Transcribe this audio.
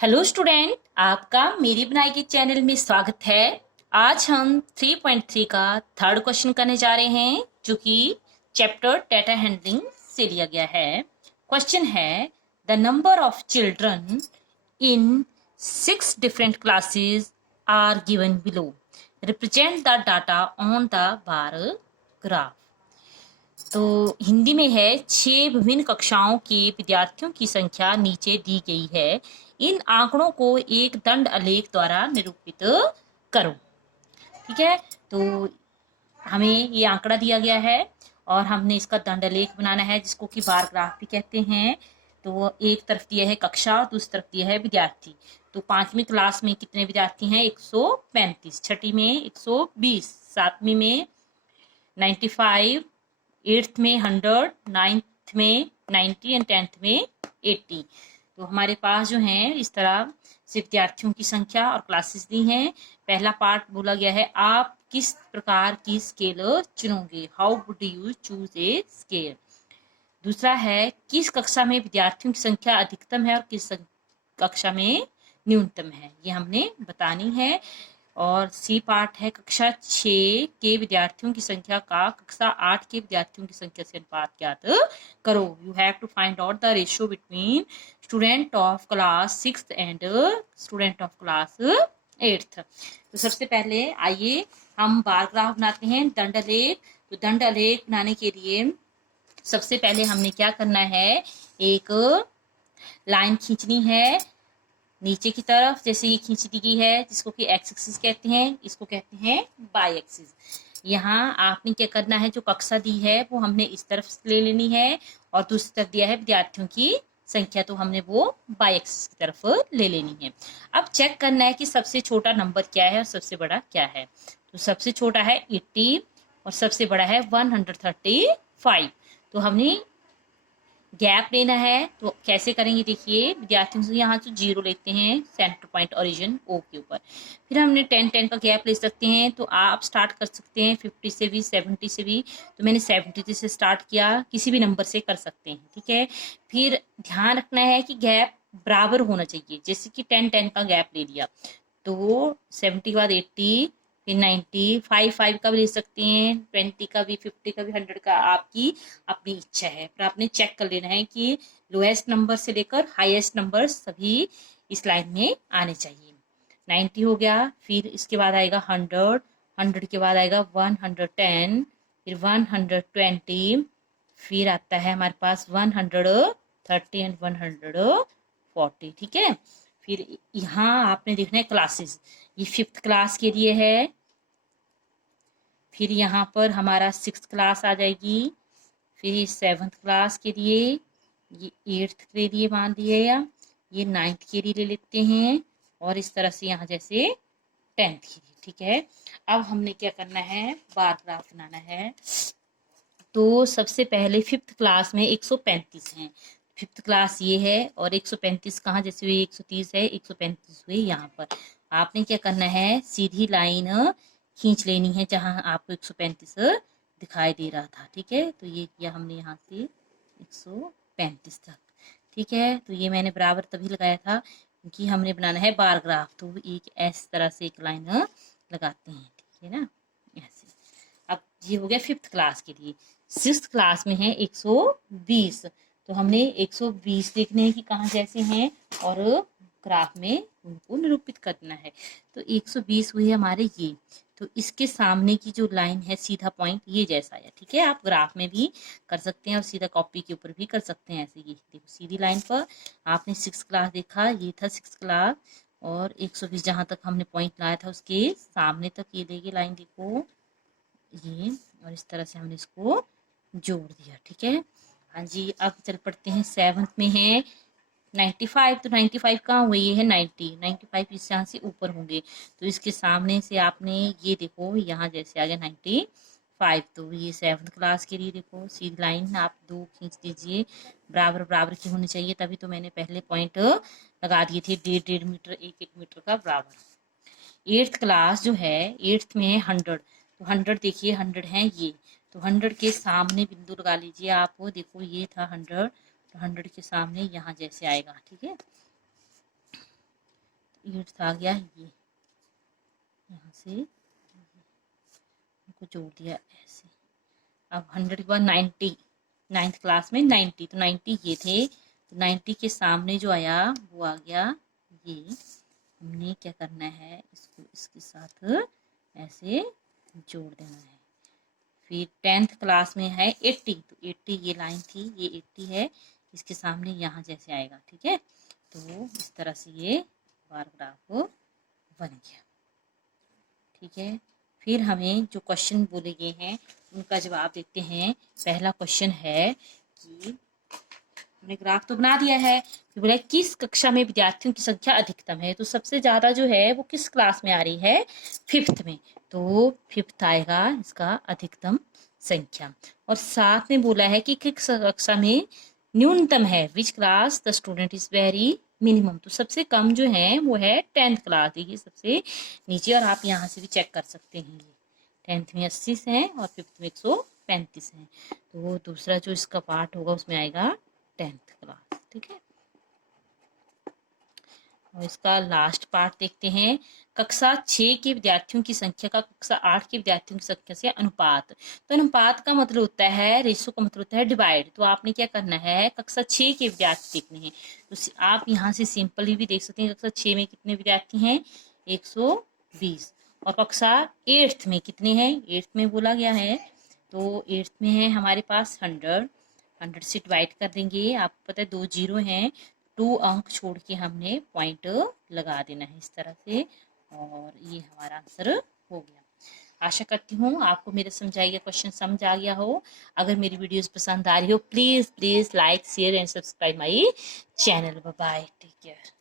Hello student, आपका मेरी बनाई के चैनल में स्वागत है। आज हम 3.3 का थर्ड क्वेश्चन करने जा रहे हैं, जो कि चैप्टर डेटा हैंडलिंग से लिया गया है। क्वेश्चन है, the number of children in 6 different classes are given below, represent the data on the bar graph. तो हिंदी में है, 6 विभिन्न कक्षाओं के विद्यार्थियों की संख्या नीचे दी गई है। इन आंकड़ों को एक दंड आलेख द्वारा निरूपित करो। ठीक है, तो हमें ये आंकड़ा दिया गया है और हमने इसका दंड आलेख बनाना है, जिसको कि बार ग्राफ भी कहते हैं। तो एक तरफ दिया है कक्षा, दूसरी तरफ दिया है विद्यार्थी। तो 5वीं क्लास में कितने विद्यार्थी हैं? 135, छठी में 120, 7वीं में 95, 8th में 100, 9th में 90 एंड 10th में 80। तो हमारे पास जो है इस तरह से विद्यार्थियों की संख्या और क्लासेस दी हैं। पहला पार्ट बोला गया है, आप किस प्रकार की स्केल चुनोगे, how would you choose a scale. दूसरा है, किस कक्षा में विद्यार्थियों की संख्या अधिकतम है और किस कक्षा में न्यूनतम है, ये हमने बतानी है। और सी पार्ट है, कक्षा 6 के विद्यार्थियों की संख्या का कक्षा 8 के विद्यार्थियों की संख्या से अनुपात ज्ञात करो। You have to find out the ratio between student of class 6th and student of class 8th। तो सबसे पहले आइए हम बार ग्राफ बनाते हैं, दंड आलेख। तो दंड आलेख बनाने के लिए सबसे पहले हमने क्या करना है, एक लाइन खींचनी है नीचे की तरफ, जैसे ये खींच दी गई है, जिसको कि एक्स एक्सिस कहते हैं, इसको कहते हैं बाई एक्सिस। यहाँ आपने क्या करना है, जो कक्षा दी है वो हमने इस तरफ ले लेनी है और दूसरी तरफ दिया है विद्यार्थियों की संख्या, तो हमने वो बाई एक्सिस की तरफ ले लेनी है। अब चेक करना है कि सबसे छोटा नंबर क्या है और सबसे बड़ा क्या है। तो सबसे छोटा है 80 और सबसे बड़ा है 135। तो हमने गैप लेना है, तो कैसे करेंगे, देखिए विद्यार्थियों से यहाँ से 0 लेते हैं सेंटर पॉइंट ओरिजिन ओ के ऊपर, फिर हमने 10 का गैप ले सकते हैं। तो आप स्टार्ट कर सकते हैं 50 से भी, 70 से भी। तो मैंने 70 से स्टार्ट किया, किसी भी नंबर से कर सकते हैं, ठीक है। फिर ध्यान रखना है कि गैप बराबर होना चाहिए, जैसे कि 10 का गैप ले लिया तो 70 के बाद 80, फिर 90, 5 का भी ले सकते हैं, 20 का भी, 50 का भी, 100 का, आपकी अपनी इच्छा है। पर आपने चेक कर लेना है कि लोएस्ट नंबर से लेकर हाईएस्ट नंबर सभी इस लाइन में आने चाहिए। 90 हो गया, फिर इसके बाद आएगा 100, 100 के बाद आएगा 110, फिर 120, फिर आता है हमारे पास 130 एंड 140, ठीक है। फिर यहाँ आपने देखना है क्लासेस, ये 5th क्लास के लिए है, फिर यहाँ पर हमारा 6th क्लास आ जाएगी, फिर ये 7th क्लास के लिए, ये 8th के लिए मान लिया, या ये 9th के लिए ले लेते हैं, और इस तरह से यहाँ जैसे 10th के लिए, ठीक है। अब हमने क्या करना है, बार ग्राफ बनाना है। तो सबसे पहले 5th क्लास में 135 हैं, 5th क्लास ये है, और 135 कहाँ, जैसे हुए 130 है, 135 हुए यहाँ पर। आपने क्या करना है, सीधी लाइन खींच लेनी है जहाँ आपको 135 दिखाई दे रहा था, ठीक है। तो ये किया हमने यहाँ से 135 तक, ठीक है। तो ये मैंने बराबर तभी लगाया था क्योंकि हमने बनाना है बार ग्राफ, तो एक इस तरह से एक लाइन लगाते हैं, ठीक है ना, ऐसे। अब ये हो गया 5th क्लास के लिए। 6th क्लास में है 120, तो हमने 120 देखने हैं कि कहाँ जैसे हैं और ग्राफ में उनको निरूपित करना है। तो 120 हुए हमारे ये, तो इसके सामने की जो लाइन है सीधा पॉइंट ये जैसा है, ठीक है। आप ग्राफ में भी कर सकते हैं और सीधा कॉपी के ऊपर भी कर सकते हैं, ऐसे। ये देखो सीधी लाइन पर आपने 6th क्लास देखा, ये था 6th क्लास, और 120 जहाँ तक हमने पॉइंट लाया था उसके सामने तक ये देखिए लाइन, देखो ये, और इस तरह से हमने इसको जोड़ दिया, ठीक है। हाँ जी, अब चल पड़ते हैं 7th में है 95, तो 95 कहाँ हुए, ये है 95 इस यहाँ से ऊपर होंगे, तो इसके सामने से आपने ये देखो यहाँ जैसे आ गया 95, तो ये 7th क्लास के लिए देखो सीधी लाइन आप 2 खींच दीजिए, बराबर बराबर की होनी चाहिए, तभी तो मैंने पहले पॉइंट लगा दिए थे 1.5 मीटर, 1 मीटर का बराबर। 8th क्लास जो है, 8th में है 100, तो 100 देखिए 100 है ये, तो 100 के सामने बिंदु लगा लीजिए आप, देखो ये था 100, तो 100 के सामने यहाँ जैसे आएगा, ठीक है। 8th आ गया ये, यहाँ से इनको जोड़ दिया ऐसे। अब 100 के बाद 90, 9th क्लास में 90, तो 90 ये थे, तो 90 के सामने जो आया वो आ गया ये। हमने क्या करना है, इसको इसके साथ ऐसे जोड़ देना है। फिर 10th क्लास में है 80, तो 80 ये लाइन थी, ये 80 है, इसके सामने यहाँ जैसे आएगा, ठीक है। तो इस तरह से ये बार ग्राफ बन गया, ठीक है। फिर हमें जो क्वेश्चन बोले गए हैं उनका जवाब देते हैं। पहला क्वेश्चन है कि हमने ग्राफ तो बना दिया है, फिर बोला किस कक्षा में विद्यार्थियों की संख्या अधिकतम है। तो सबसे ज्यादा जो है वो किस क्लास में आ रही है, 5th में, तो 5th आएगा इसका अधिकतम संख्या। और साथ में बोला है कि किस कक्षा में न्यूनतम है, which class the student is very minimum. तो सबसे कम जो है वो है 10th क्लास, देखिए सबसे नीचे, और आप यहाँ से भी चेक कर सकते हैं। ये 10th में 80 है और 5th में 135 है। तो दूसरा जो इसका पार्ट होगा उसमें आएगा 10th क्लास, ठीक है। और इसका लास्ट पार्ट देखते हैं, कक्षा 6 के विद्यार्थियों की संख्या का कक्षा 8 के विद्यार्थियों की संख्या से अनुपात। तो अनुपात का मतलब होता है, रेशो का मतलब होता है डिवाइड। तो आपने क्या करना है, कक्षा 6 के विद्यार्थी देखने हैं, तो आप यहाँ से सिंपली भी देख सकते हैं कक्षा 6 में कितने विद्यार्थी हैं, 120। और कक्षा 8th में कितने हैं, 8th में बोला गया है, तो 8th में है हमारे पास 100 से डिवाइड कर देंगे। आपको पता है 2 जीरो हैं, 2 अंक छोड़ के हमने पॉइंट लगा देना है इस तरह से, और ये हमारा आंसर हो गया। आशा करती हूँ आपको मेरा समझाया गया क्वेश्चन समझ आ गया हो। अगर मेरी वीडियोस पसंद आ रही हो, please please like share and subscribe my channel. Bye bye, take care.